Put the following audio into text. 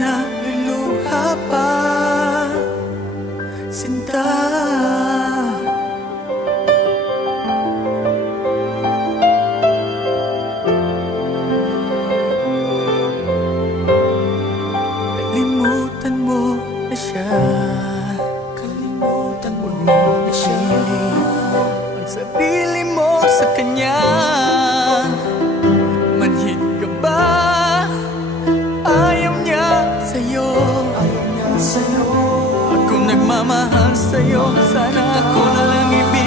naluluha pa, sinta. Kalimutan mo na siya, kalimutan mo na siya. Ang sarili mo sa kanya, manhid ka ba? Ayaw niya sa'yo, ayaw niya sa'yo. Ako nagmamahal sa'yo, sana ako na lang ibig.